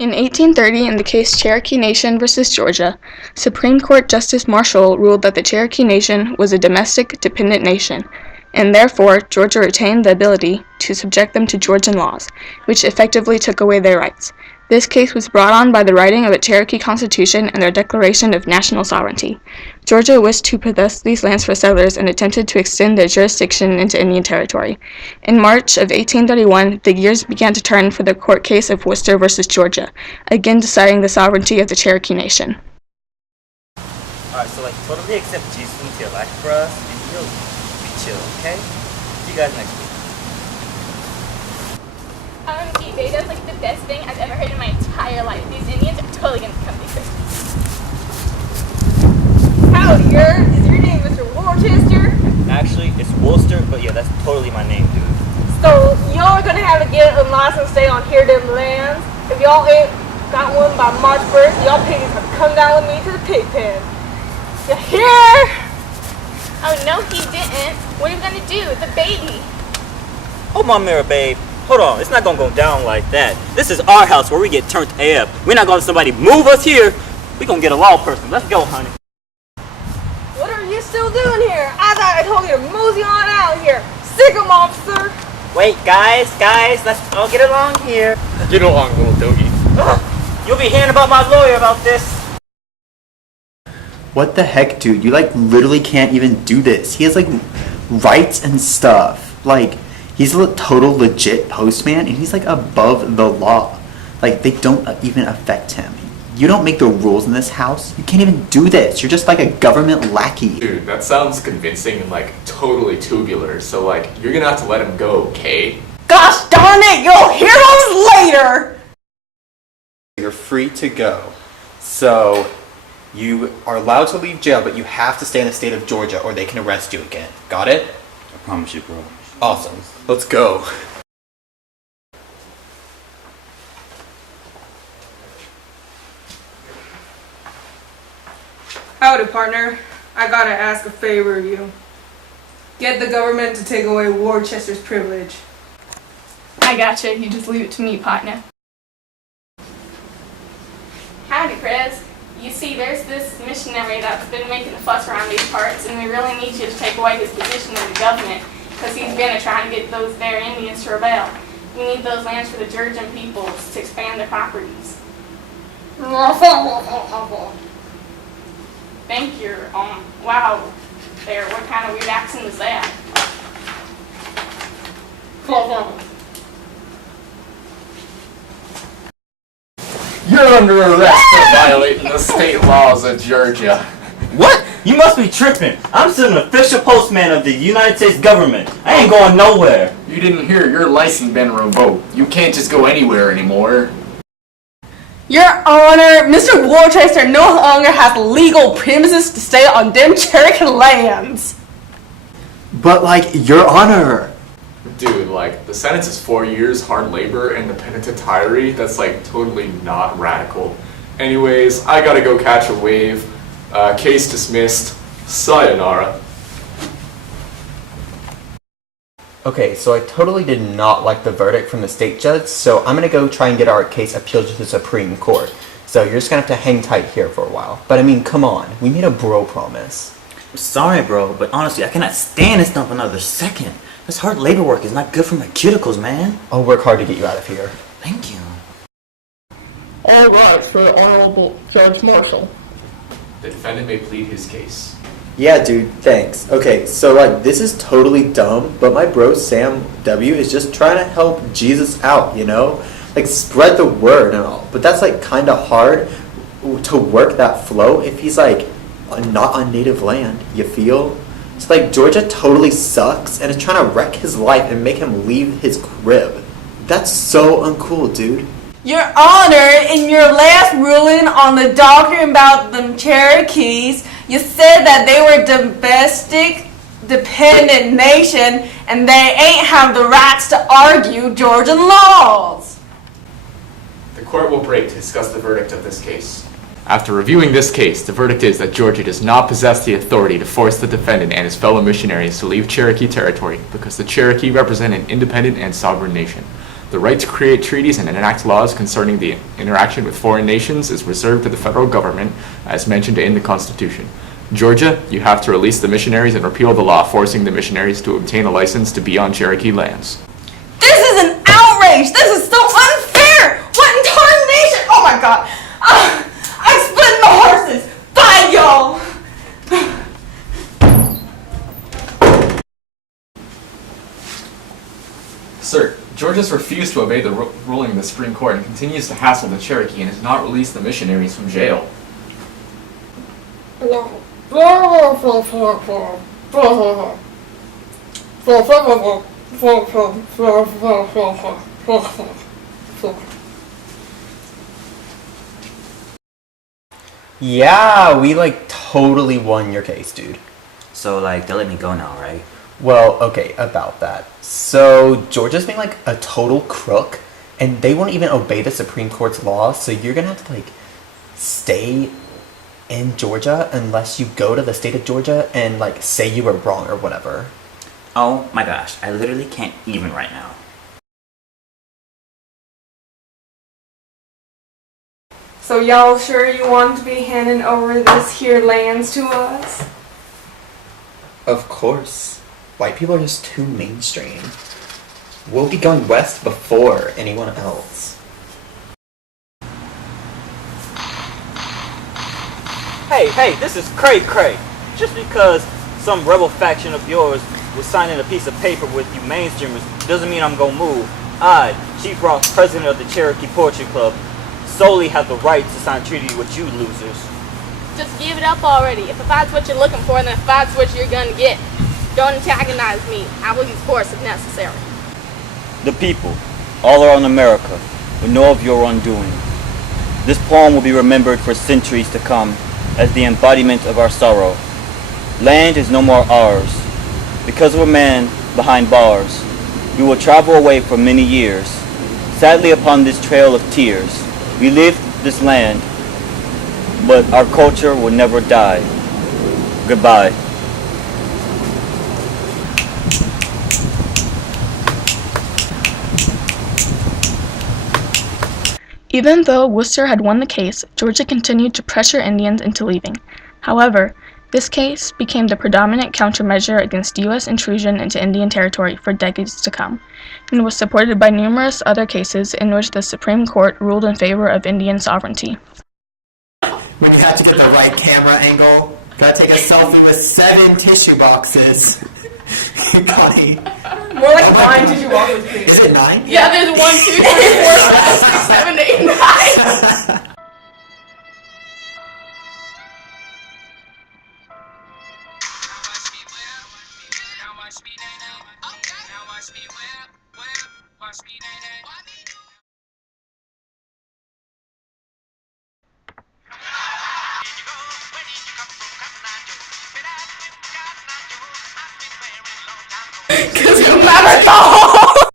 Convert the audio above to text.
In 1830, in the case Cherokee Nation versus Georgia, Supreme Court Justice Marshall ruled that the Cherokee Nation was a domestic, dependent nation, and therefore Georgia retained the ability to subject them to Georgian laws, which effectively took away their rights. This case was brought on by the writing of the Cherokee Constitution and their Declaration of National Sovereignty. Georgia wished to possess these lands for settlers and attempted to extend their jurisdiction into Indian Territory. In March of 1831, the gears began to turn for the court case of Worcester versus Georgia, again deciding the sovereignty of the Cherokee Nation. Alright, so totally accept Jesus into your life for us, and you'll be chill, okay? See you guys next week. OMG, babe, that's the best thing I've ever heard in my entire life. These Indians are totally gonna come be Christians. Howdy, is your name Mr. Worcester? Actually, it's Worcester, but yeah, that's totally my name, dude. So, y'all are gonna have to get a license to stay on here them lands. If y'all ain't got one by March 1st, y'all piggies have to come down with me to the pig pen. You hear? Oh, no, he didn't. What are we gonna do? The baby. Oh, my mirror, babe. Hold on, it's not gonna go down like that. This is our house where we get turned AF. We're not gonna let somebody move us here. We gonna get a law person. Let's go, honey. What are you still doing here? I thought I told you to mosey on out here. Sick 'em, officer. Wait, guys, let's all get along here. Get along, little doggy. You'll be hearing about my lawyer about this. What the heck, dude? You literally can't even do this. He has rights and stuff. He's a total legit postman, and he's above the law. They don't even affect him. You don't make the rules in this house. You can't even do this. You're just a government lackey. Dude, that sounds convincing and totally tubular. So you're gonna have to let him go, okay? Gosh darn it, you'll hear those later. You're free to go. So, you are allowed to leave jail, but you have to stay in the state of Georgia or they can arrest you again. Got it? I promise you, bro. Awesome. Let's go. Howdy, partner. I gotta ask a favor of you. Get the government to take away Worcester's privilege. I gotcha, you just leave it to me, partner. Howdy, Prez. You see, there's this missionary that's been making a fuss around these parts, and we really need you to take away his position in the government, because he's been trying to get those there Indians to rebel. We need those lands for the Georgian peoples to expand their properties. Thank you. Wow. There, what kind of weird accent is that? You're under arrest for violating the state laws of Georgia. What? You must be tripping. I'm still an official postman of the United States government. I ain't going nowhere. You didn't hear your license been revoked. You can't just go anywhere anymore. Your Honor, Mr. Worcester no longer has legal premises to stay on them Cherokee lands. But Your Honor. Dude, the sentence is 4 years hard labor and the penitentiary. That's totally not radical. Anyways, I gotta go catch a wave. Case dismissed. Sayonara. Okay, so I totally did not like the verdict from the state judge, so I'm gonna go try and get our case appealed to the Supreme Court. So you're just gonna have to hang tight here for a while. But I mean, come on, we made a bro promise. Sorry, bro, but honestly, I cannot stand this stuff another second. This hard labor work is not good for my cuticles, man. I'll work hard to get you out of here. Thank you. All rise for the Honorable Judge Marshall. The defendant may plead his case. Yeah, dude, thanks. Okay, so this is totally dumb, but my bro Sam W is just trying to help Jesus out, you know? Spread the word and all. But that's kind of hard to work that flow if he's not on native land, you feel? So Georgia totally sucks and is trying to wreck his life and make him leave his crib. That's so uncool, dude. Your Honor, in your last ruling on the doctrine about them Cherokees, you said that they were domestic dependent nation and they ain't have the rights to argue Georgian laws. The court will break to discuss the verdict of this case. After reviewing this case, the verdict is that Georgia does not possess the authority to force the defendant and his fellow missionaries to leave Cherokee territory because the Cherokee represent an independent and sovereign nation. The right to create treaties and enact laws concerning the interaction with foreign nations is reserved to the federal government, as mentioned in the Constitution. Georgia, you have to release the missionaries and repeal the law forcing the missionaries to obtain a license to be on Cherokee lands. This is an outrage! This is so unfair! What in tarnation? Oh my god! I'm splitting the horses! Bye, y'all! Sir, Georgia's refused to obey the ruling of the Supreme Court and continues to hassle the Cherokee and has not released the missionaries from jail. Yeah, we like totally won your case, dude. So, like, they'll let me go now, right? Well, okay, about that. So, Georgia's being like a total crook, and they won't even obey the Supreme Court's law, so you're gonna have to like stay in Georgia unless you go to the state of Georgia and like say you were wrong or whatever. Oh my gosh, I literally can't even right now. So y'all sure you want to be handing over this here lands to us? Of course. White people are just too mainstream. We'll be going west before anyone else. Hey, this is cray. Just because some rebel faction of yours was signing a piece of paper with you mainstreamers doesn't mean I'm gonna move. I, Chief Ross, president of the Cherokee Poetry Club, solely have the right to sign treaty with you losers. Just give it up already. If that's what you're looking for, then if that's what you're gonna get, don't antagonize me. I will use force if necessary. The people, all around America, will know of your undoing. This poem will be remembered for centuries to come as the embodiment of our sorrow. Land is no more ours. Because of a man behind bars, we will travel away for many years. Sadly, upon this trail of tears, we live this land, but our culture will never die. Goodbye. Even though Worcester had won the case, Georgia continued to pressure Indians into leaving. However, this case became the predominant countermeasure against U.S. intrusion into Indian territory for decades to come, and was supported by numerous other cases in which the Supreme Court ruled in favor of Indian sovereignty. When you have to get the right camera angle, gotta take a selfie with 7 tissue boxes. Connie. More like 9 tissue boxes, please. Is it 9? Yeah, there's 1, 2, 3, 4, 5, 6, 7, 8, 9. Cause you never thought